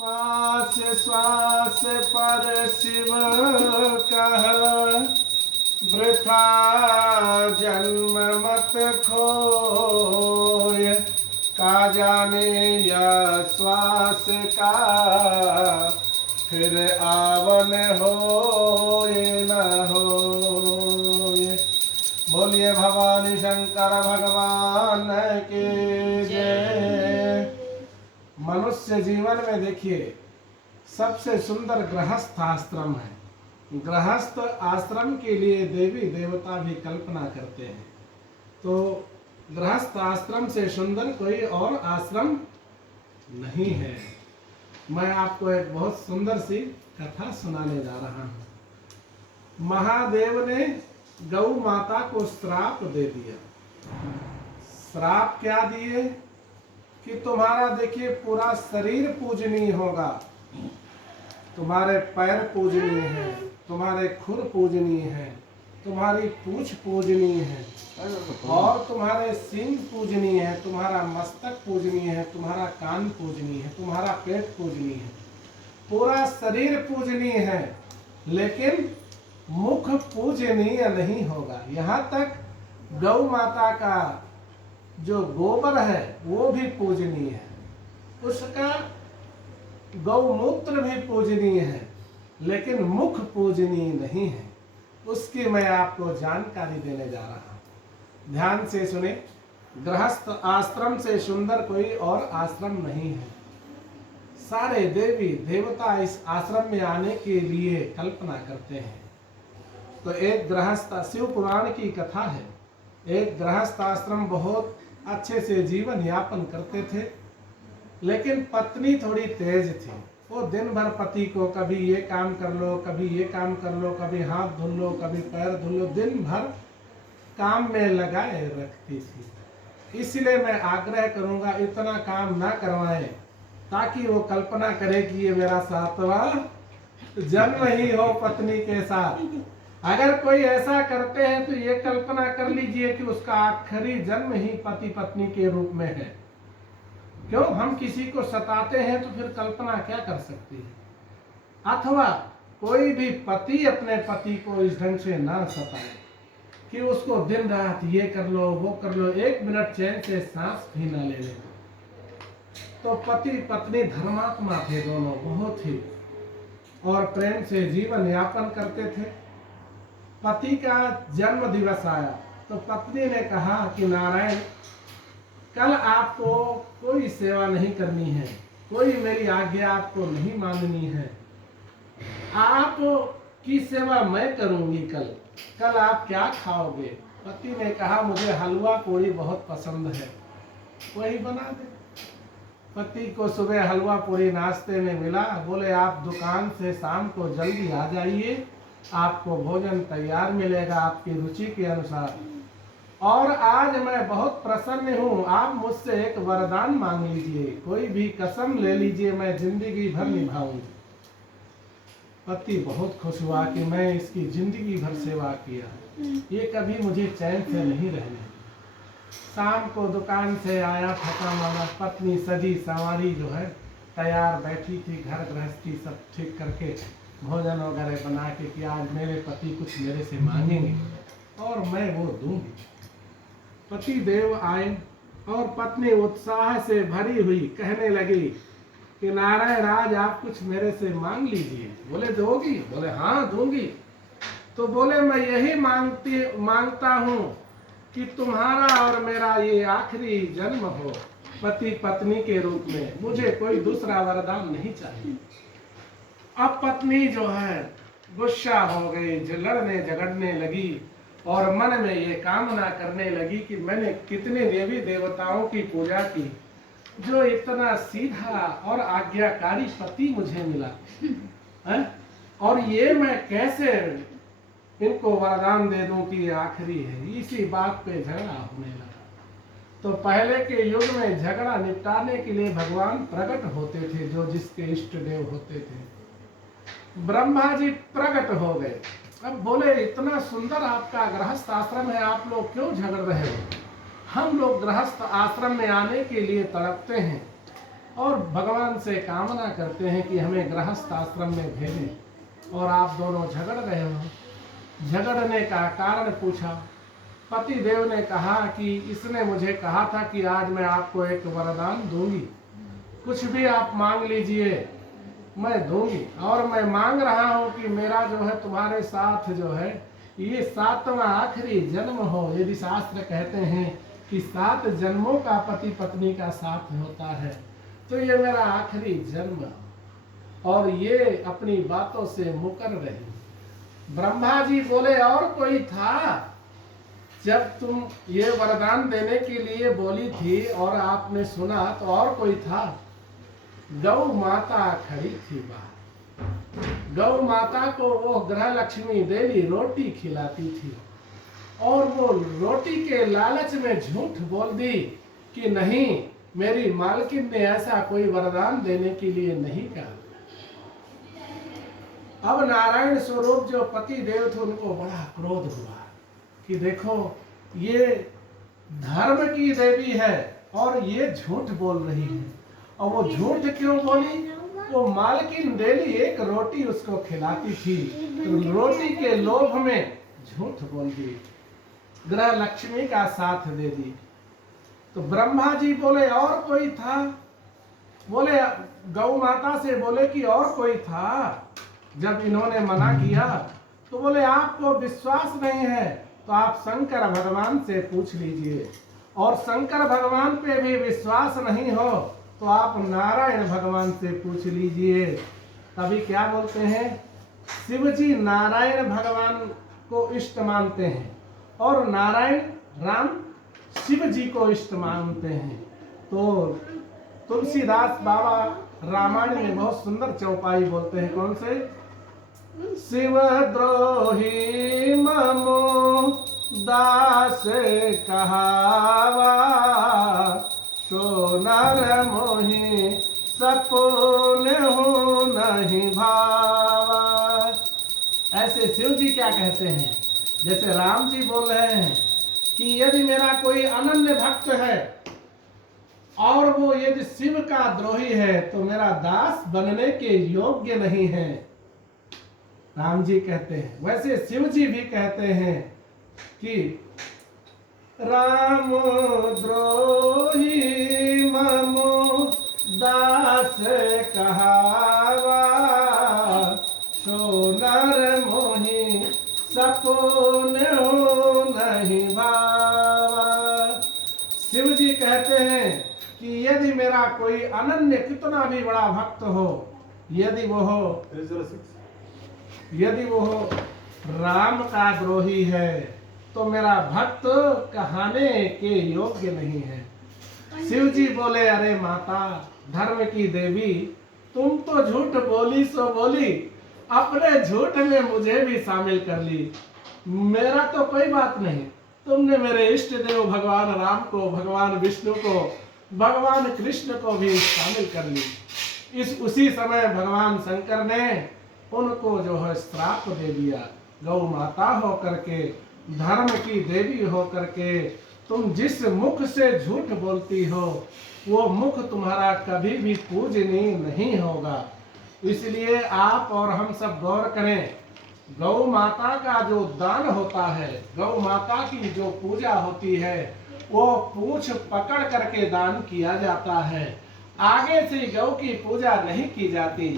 श्वास श्वास पर शिव कह, वृथा जन्म मत खोय। का जाने यह श्वास का, फिर आवन होए न होए। बोलिए भवानी शंकर भगवान के जय। मनुष्य जीवन में देखिए सबसे सुंदर गृहस्थ आश्रम है। गृहस्थ आश्रम के लिए देवी देवता भी कल्पना करते हैं। तो गृहस्थ आश्रम से सुंदर कोई और आश्रम नहीं है। मैं आपको एक बहुत सुंदर सी कथा सुनाने जा रहा हूँ। महादेव ने गौ माता को श्राप दे दिया। श्राप क्या दिए कि तुम्हारा देखिए पूरा शरीर पूजनीय होगा, तुम्हारे पैर पूजनीय हैं, तुम्हारे खुर पूजनीय हैं, तुम्हारी पूंछ पूजनीय है, और तुम्हारे सींग पूजनीय है, तुम्हारा मस्तक पूजनीय है, तुम्हारा कान पूजनीय है, तुम्हारा पेट पूजनीय है, पूरा शरीर पूजनीय है, लेकिन मुख पूजनीय नहीं होगा। यहाँ तक गौ माता का जो गोबर है वो भी पूजनीय है, उसका गौमूत्र भी पूजनीय है, लेकिन मुख पूजनीय नहीं है। उसकी मैं आपको जानकारी देने जा रहा हूँ। ध्यान से सुने। गृहस्थ आश्रम से सुंदर कोई और आश्रम नहीं है। सारे देवी देवता इस आश्रम में आने के लिए कल्पना करते हैं। तो एक गृहस्थ, शिव पुराण की कथा है, एक गृहस्थ आश्रम बहुत अच्छे से जीवन यापन करते थे, लेकिन पत्नी थोड़ी तेज थी। वो दिन भर पति को कभी ये काम कर लो, कभी ये काम कर लो, कभी हाथ धुल लो, कभी पैर धुल लो, दिन भर काम में लगाए रखती थी। इसलिए मैं आग्रह करूंगा इतना काम ना करवाएं, ताकि वो कल्पना करे कि ये मेरा सातवां जन्म ही हो पत्नी के साथ। अगर कोई ऐसा करते हैं तो ये कल्पना कर लीजिए कि उसका आखिरी जन्म ही पति पत्नी के रूप में है। क्यों हम किसी को सताते हैं तो फिर कल्पना क्या कर सकती है। अथवा कोई भी पति अपने पति को इस ढंग से ना सताए कि उसको दिन रात ये कर लो वो कर लो, एक मिनट चैन से सांस भी ना ले ले। तो पति पत्नी धर्मात्मा थे दोनों, बहुत ही, और प्रेम से जीवन यापन करते थे। पति का जन्म दिवस आया तो पत्नी ने कहा कि नारायण, कल आपको कोई सेवा नहीं करनी है, कोई मेरी आज्ञा आपको नहीं माननी है, आप की सेवा मैं करूंगी। कल आप क्या खाओगे? पति ने कहा मुझे हलवा पूरी बहुत पसंद है, वही बना दे। पति को सुबह हलवा पूरी नाश्ते में मिला। बोले आप दुकान से शाम को जल्दी आ जाइए, आपको भोजन तैयार मिलेगा आपकी रुचि के अनुसार। और आज मैं बहुत प्रसन्न हूँ, आप मुझसे एक वरदान मांग लीजिए, कोई भी कसम ले लीजिए, मैं जिंदगी भर निभाऊंगी। पति बहुत खुश हुआ कि मैं इसकी जिंदगी भर सेवा किया, ये कभी मुझे चैन से नहीं रहने। शाम को दुकान से आया थका मारा, पत्नी सजी संवारी जो है तैयार बैठी थी, घर गृहस्थी सब ठीक करके भोजन वगैरह बना के कि आज मेरे पति कुछ मेरे से मांगेंगे और मैं वो दूंगी। पति देव आए और पत्नी उत्साह से भरी हुई कहने लगी कि नारायण आज आप कुछ मेरे से मांग लीजिए। बोले दोगी? बोले हाँ दूंगी। तो बोले मैं यही मांगता हूँ कि तुम्हारा और मेरा ये आखिरी जन्म हो पति पत्नी के रूप में, मुझे कोई दूसरा वरदान नहीं चाहिए। अब पत्नी जो है गुस्सा हो गई, लड़ने झगड़ने लगी और मन में ये कामना करने लगी कि मैंने कितने देवी देवताओं की पूजा की, जो इतना सीधा और आज्ञाकारी पति मुझे मिला है, और ये मैं कैसे इनको वरदान दे दूं कि ये आखिरी है। इसी बात पे झगड़ा होने लगा। तो पहले के युग में झगड़ा निपटाने के लिए भगवान प्रकट होते थे, जो जिसके इष्ट देव होते थे। ब्रह्मा जी प्रकट हो गए। अब बोले इतना सुंदर आपका गृहस्थ आश्रम है, आप लोग क्यों झगड़ रहे हो? हम लोग गृहस्थ आश्रम में आने के लिए तड़पते हैं और भगवान से कामना करते हैं कि हमें गृहस्थ आश्रम में भेजें। और आप दोनों झगड़ रहे हो। झगड़ने का कारण पूछा। पति देव ने कहा कि इसने मुझे कहा था कि आज मैं आपको एक वरदान दूंगी, कुछ भी आप मांग लीजिए मैं दूंगी। और मैं मांग रहा हूं कि मेरा जो है तुम्हारे साथ जो है ये 7वां आखिरी जन्म हो। यदि शास्त्र कहते हैं कि 7 जन्मों का पति पत्नी का साथ होता है, तो ये मेरा आखिरी जन्म। और ये अपनी बातों से मुकर रही। ब्रह्मा जी बोले और कोई था? जब तुम ये वरदान देने के लिए बोली थी और आपने सुना तो और कोई था? गौ माता खड़ी थी बाहर। गौ माता को वो ग्रह लक्ष्मी देवी रोटी खिलाती थी और वो रोटी के लालच में झूठ बोल दी कि नहीं, मेरी मालकिन ने ऐसा कोई वरदान देने के लिए नहीं कहा। अब नारायण स्वरूप जो पति देव थे उनको बड़ा क्रोध हुआ कि देखो ये धर्म की देवी है और ये झूठ बोल रही है। और वो झूठ क्यों बोली? वो मालकिन डेली एक रोटी उसको खिलाती थी, तो रोटी के लोभ में झूठ बोल दी, ग्रह लक्ष्मी का साथ दे दी। तो ब्रह्मा जी बोले और कोई था? बोले गौ माता से बोले कि और कोई था? जब इन्होंने मना किया तो बोले आपको विश्वास नहीं है तो आप शंकर भगवान से पूछ लीजिए, और शंकर भगवान पे भी विश्वास नहीं हो तो आप नारायण भगवान से पूछ लीजिए। तभी क्या बोलते हैं, शिव जी नारायण भगवान को इष्ट मानते हैं और नारायण राम शिव जी को इष्ट मानते हैं। तो तुलसीदास बाबा रामायण में बहुत सुंदर चौपाई बोलते हैं। कौन से? शिव द्रोही ममो दास कहावा, सो नर मोहि सपून हो नहीं भावा। ऐसे शिव जी क्या कहते हैं? जैसे राम जी बोल रहे हैं कि यदि मेरा कोई अनन्य भक्त है और वो यदि शिव का द्रोही है तो मेरा दास बनने के योग्य नहीं है, राम जी कहते हैं। वैसे शिव जी भी कहते हैं कि राम द्रोही ममो दास कहावा, सो नर मोहि सपून हो नहीं भावा। शिव जी कहते हैं कि यदि मेरा कोई अनन्य कितना भी बड़ा भक्त हो, यदि वो राम का द्रोही है तो मेरा भक्त कहने के योग्य नहीं है। शिव जी बोले अरे माता धर्म की देवी, तुम तो झूठ बोली सो बोली, अपने झूठ में मुझे भी शामिल कर ली। मेरा तो कोई बात नहीं, तुमने मेरे इष्ट देव भगवान राम को, भगवान विष्णु को, भगवान कृष्ण को भी शामिल कर ली। उसी समय भगवान शंकर ने उनको जो है श्राप दे दिया। गौ माता हो करके, धर्म की देवी हो करके तुम जिस मुख से झूठ बोलती हो वो मुख तुम्हारा कभी भी पूजनीय नहीं होगा। इसलिए आप और हम सब गौर करें, गौ माता का जो दान होता है, गौ माता की जो पूजा होती है, वो पूछ पकड़ करके दान किया जाता है। आगे से गौ की पूजा नहीं की जाती,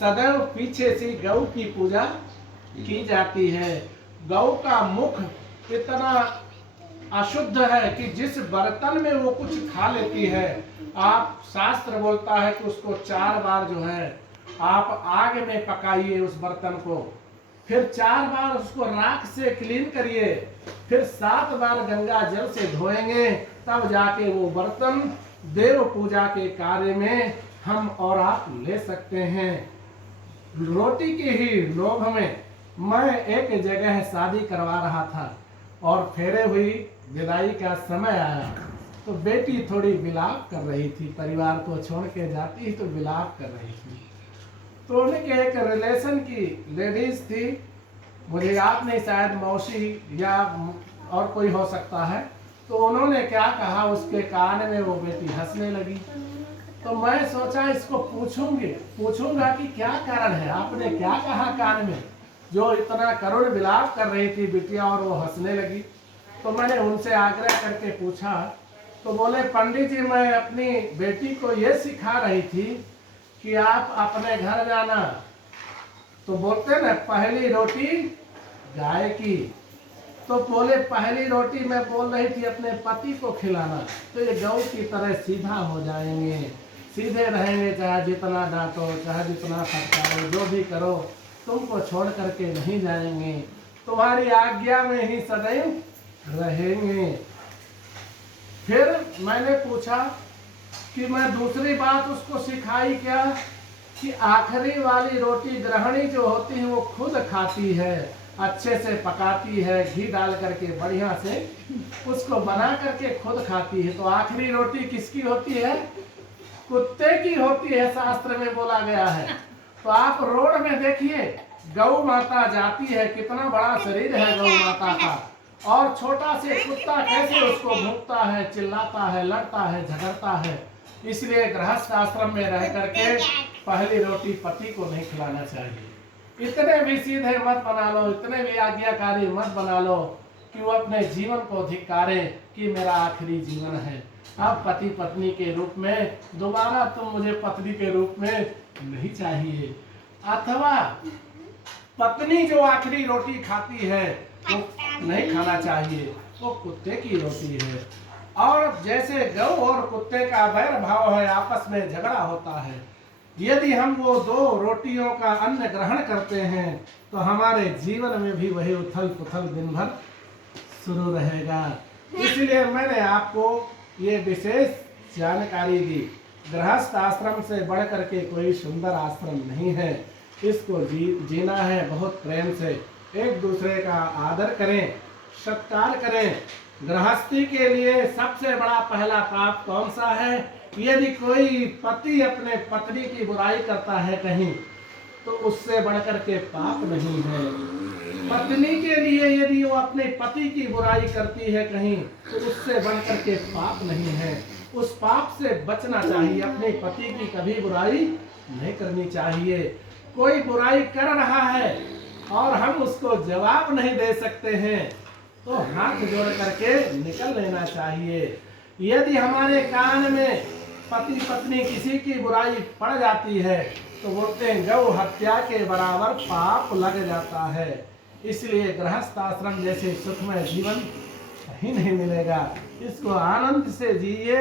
सदैव पीछे से गौ की पूजा की जाती है। गौ का मुख इतना अशुद्ध है कि जिस बर्तन में वो कुछ खा लेती है, आप शास्त्र बोलता है कि उसको 4 बार जो है आप आग में पकाइए उस बर्तन को, फिर 4 बार उसको राख से क्लीन करिए, फिर 7 बार गंगा जल से धोएंगे, तब जाके वो बर्तन देव पूजा के कार्य में हम और आप ले सकते हैं। रोटी के ही लोभ में मैं एक जगह शादी करवा रहा था और फेरे हुई विदाई का समय आया तो बेटी थोड़ी विलाप कर रही थी, परिवार को छोड़ के जाती ही तो विलाप कर रही थी। तो उनके एक रिलेशन की लेडीज थी, मुझे याद नहीं, शायद मौसी या और कोई हो सकता है। तो उन्होंने क्या कहा, उसके कान में वो बेटी हंसने लगी तो मैं सोचा इसको पूछूंगा कि क्या कारण है, आपने क्या कहा कान में, जो इतना करुण विलाप कर रही थी बिटिया और वो हंसने लगी। तो मैंने उनसे आग्रह करके पूछा, तो बोले पंडित जी मैं अपनी बेटी को ये सिखा रही थी कि आप अपने घर जाना, तो बोलते ना पहली रोटी गाय की, तो बोले पहली रोटी मैं बोल रही थी अपने पति को खिलाना, तो ये गौ की तरह सीधा हो जाएंगे, सीधे रहेंगे, चाहे जितना डांटो चाहे जितना फटकारो जो भी करो, तुमको छोड़ करके नहीं जाएंगे, तुम्हारी आज्ञा में ही सदैव रहेंगे। फिर मैंने पूछा कि मैं दूसरी बात उसको सिखाई क्या, कि आखिरी वाली रोटी गृहिणी जो होती है वो खुद खाती है, अच्छे से पकाती है, घी डाल करके बढ़िया से उसको बना करके खुद खाती है। तो आखिरी रोटी किसकी होती है? कुत्ते की होती है, शास्त्र में बोला गया है। तो आप रोड में देखिए गौ माता जाती है, कितना बड़ा शरीर है गौ माता का, और छोटा से कुत्ता कैसे उसको भूखता है, चिल्लाता है, लड़ता है, झगड़ता है। इसलिए गृहस्थ आश्रम में रह करके पहली रोटी पति को नहीं खिलाना चाहिए। इतने भी सीधे मत बना लो, इतने भी आज्ञाकारी मत बना लो कि वो अपने जीवन को धिक्कारे कि मेरा आखिरी जीवन है, अब पति पत्नी के रूप में दोबारा तुम मुझे पत्नी के रूप में नहीं चाहिए। अथवा पत्नी जो आखिरी रोटी खाती है वो नहीं खाना चाहिए, वो कुत्ते की रोटी है। और जैसे गौ और कुत्ते का वैर भाव है, आपस में झगड़ा होता है, यदि हम वो दो रोटियों का अन्न ग्रहण करते हैं तो हमारे जीवन में भी वही उथल पुथल दिन भर शुरू रहेगा। इसलिए मैंने आपको ये विशेष जानकारी दी। गृहस्थ आश्रम से बढ़ करके कोई सुंदर आश्रम नहीं है, इसको जीना है बहुत प्रेम से, एक दूसरे का आदर करें, सत्कार करें। गृहस्थी के लिए सबसे बड़ा पहला पाप कौन सा है? यदि कोई पति अपने पत्नी की बुराई करता है कहीं, तो उससे बढ़कर के पाप नहीं है। पत्नी के लिए यदि वो अपने पति की बुराई करती है कहीं, तो उससे बढ़कर के पाप नहीं है। उस पाप से बचना चाहिए, अपने पति की कभी बुराई नहीं करनी चाहिए। कोई बुराई कर रहा है और हम उसको जवाब नहीं दे सकते हैं, तो हाथ जोड़ करके निकल लेना चाहिए। यदि हमारे कान में पति पत्नी किसी की बुराई पड़ जाती है तो बोलते हैं गौ हत्या के बराबर पाप लग जाता है। इसलिए गृहस्थ आश्रम जैसे सुखमय जीवन कहीं नहीं मिलेगा। इसको आनंद से जिए,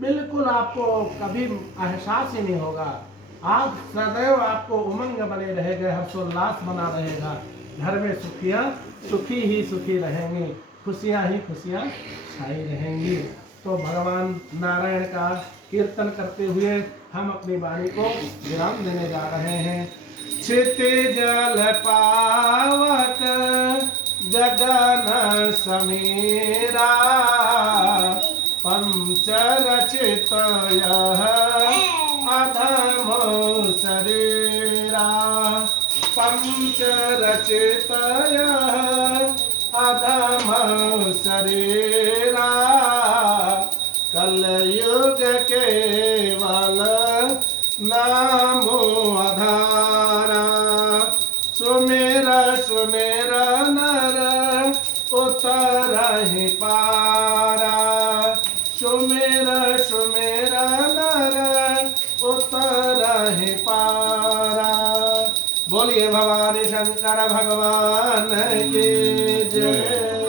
बिल्कुल आपको कभी एहसास ही नहीं होगा। आप सदैव आपको उमंग बने रहेगा, हर्षोल्लास बना रहेगा, घर में सुखी ही सुखी रहेंगे, खुशियाँ ही खुशियाँ छाई रहेंगी। तो भगवान नारायण का कीर्तन करते हुए हम अपनी वाणी को विराम देने जा रहे हैं। क्षितिजल पावक गगन समीरा, पंचरचित यह अधम शरीरा, पंचरचित यह अधम शरीरा, कलयुग केवल नामो आधारा, सुमेर सुमेर नर उतरहि पारा, सुमेर सुमेर नर उतरहि पारा। बोलिए भवानी शंकर भगवान की जय।